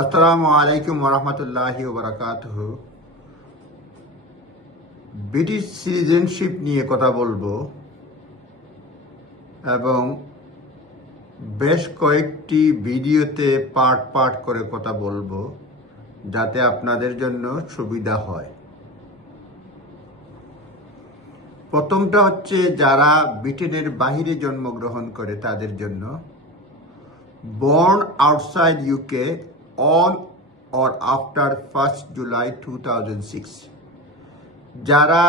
আসসালামু আলাইকুম ওরহমতুল্লাহি ওবরাকাতুহ ব্রিটিশ সিটিজেনশিপ নিয়ে কথা বলব এবং বেশ কয়েকটি ভিডিওতে পার্ট পার্ট করে কথা বলব যাতে আপনাদের জন্য সুবিধা হয়। প্রথমটা হচ্ছে যারা ব্রিটেনের বাহিরে জন্মগ্রহণ করে তাদের জন্য। Born outside UK on or after 1st July 2006 যারা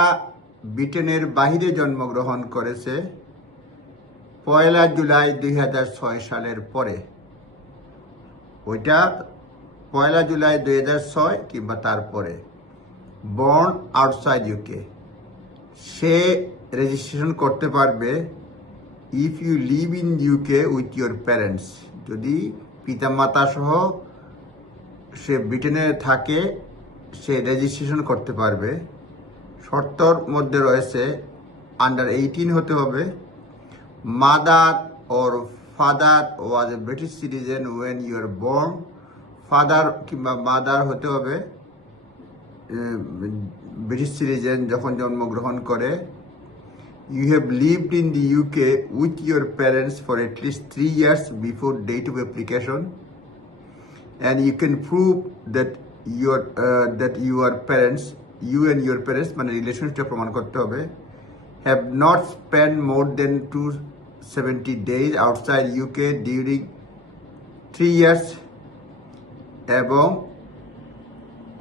ব্রিটেনের বাহিরে জন্মগ্রহণ করেছে পয়লা জুলাই দুই হাজার ছয় সালের পরে। ওইটা পয়লা জুলাই দুই হাজার ছয় কিংবা তারপরে বর্ন আউটসাইড ইউকে সে রেজিস্ট্রেশন করতে পারবে if you live in UK with your parents যদি পিতামাতা সহ সে ব্রিটেনে থাকে সে রেজিস্ট্রেশন করতে পারবে। শর্তর মধ্যে রয়েছে আন্ডার এইটিন হতে হবে। Mother or father was a British citizen when you are born father কিংবা মাদার হতে হবে ব্রিটিশ সিটিজেন যখন জন্মগ্রহণ করে। You have lived in the UK with your parents for least three years before date of application, and you can prove that your uh, that your parents, you and your parents, মানে রিলেশনটা প্রমাণ করতে হবে have not spent more than 270 days outside UK during three years এবং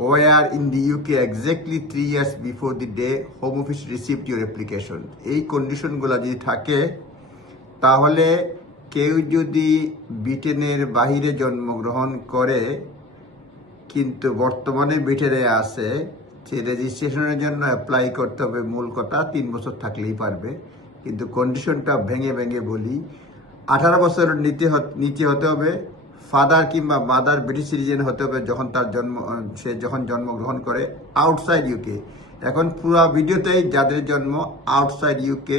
were in the UK exactly three years before the day Home Office received your application. এই কন্ডিশনগুলো যদি থাকে তাহলে কেউ যদি ব্রিটেনের বাহিরে জন্মগ্রহণ করে, কিন্তু বর্তমানে ব্রিটেনে আছে, সে রেজিস্ট্রেশনের জন্য অ্যাপ্লাই করতে হবে মূল কথা, তিন বছর থাকলেই পারবে। কিন্তু কন্ডিশনটা ভেঙে ভেঙে বলি, আঠারো বছরের নিতে নিচে হতে হবে ফাদার কিংবা মাদার ব্রিটিশ সিটিজেন হতে হবে যখন তার জন্ম, সে যখন জন্মগ্রহণ করে আউটসাইড ইউকে এখন পুরো ভিডিওতেই যাদের জন্ম আউটসাইড ইউকে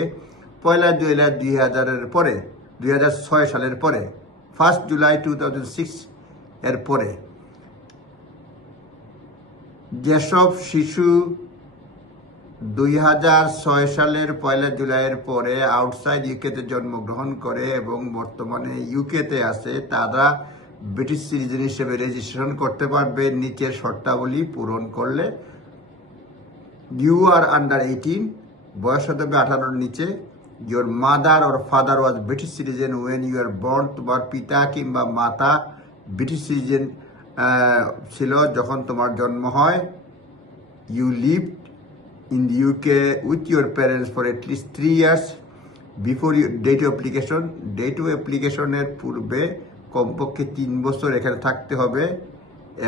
পয়লা জুলাই দুই হাজারের পরে। দুই হাজার ছয় সালের পরে ফার্স্ট জুলাই টু এর পরে, যেসব শিশু দুই হাজার ছয় সালের পয়লা জুলাইয়ের পরে আউটসাইড ইউকেতে জন্মগ্রহণ করে এবং বর্তমানে ইউকেতে আছে, তারা ব্রিটিশ সিটিজেন হিসেবে রেজিস্ট্রেশন করতে পারবে। নিচের শর্তাবলী পূরণ করলে ইউ আর আন্ডার এইটিন বয়স হতে হবে আঠারোর নিচে your mother or father was British citizen when you are born তোমার পিতা কিংবা মাতা ব্রিটিশ সিটিজেন ছিল যখন তোমার জন্ম হয়। You in the UK with your parents for at least three years before your date of application date of application এর পূর্বে কমপক্ষে তিন বছর এখানে থাকতে হবে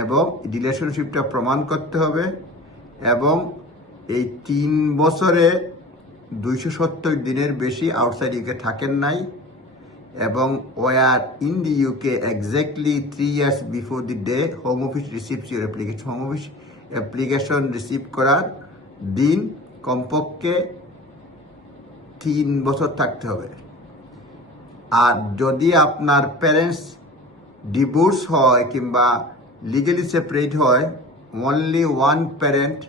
এবং রিলেশনশিপটা প্রমাণ করতে হবে এবং এই তিন বছরে দুইশো সত্তর দিনের বেশি আউটসাইড ইউকে থাকেন নাই এবং were in the UK exactly three years before the day home office receives your application home office application receive করার দিন কমপক্ষে তিন বছর থাকতে হবে। আর যদি আপনার প্যারেন্টস ডিভোর্স হয় কিংবা লিগেলি সেপারেট হয় only one parent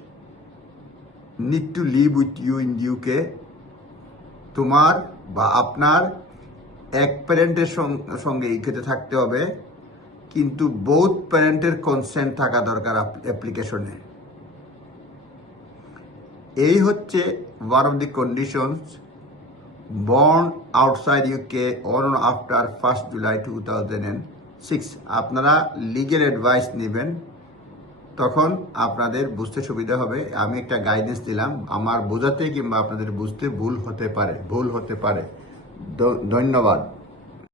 need to live with you in UK তোমার বা আপনার এক প্যারেন্টের সঙ্গে ইউকেতে থাকতে হবে। কিন্তু বোথ প্যারেন্টের কনসেন্ট থাকা দরকার অ্যাপ্লিকেশনে এই হচ্ছে one of the conditions born outside UK on after first July two thousand six আপনারা লিগেল অ্যাডভাইস নেবেন। তখন আপনাদের বুঝতে সুবিধা হবে। আমি একটা গাইডেন্স দিলাম। আমার বোঝাতে কিংবা আপনাদের বুঝতে ভুল হতে পারে, ভুল হতে পারে। ধন্যবাদ।